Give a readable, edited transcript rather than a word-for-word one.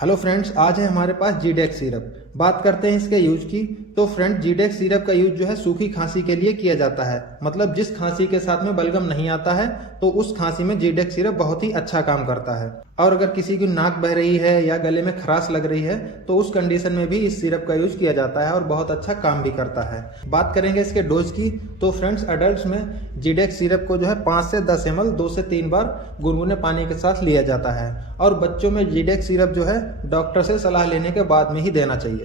Hello friends, आज है हमारे पास जीडेक्स सिरप। बात करते हैं इसके यूज की। तो फ्रेंड, जीडेक्स सिरप का यूज जो है सूखी खांसी के लिए किया जाता है। मतलब जिस खांसी के साथ में बलगम नहीं आता है तो उस खांसी में जीडेक्स सिरप बहुत ही अच्छा काम करता है। और अगर किसी की नाक बह रही है या गले में खराश लग रही है तो उस कंडीशन में भी इस सिरप का यूज किया जाता है और बहुत अच्छा काम भी करता है। बात करेंगे इसके डोज की। तो फ्रेंड्स, अडल्ट में जीडेक्स सिरप को जो है 5 से 10 ml 2 से 3 बार गुनगुने पानी के साथ लिया जाता है। और बच्चों में जीडेक्स सिरप जो है डॉक्टर से सलाह लेने के बाद में ही देना चाहिए।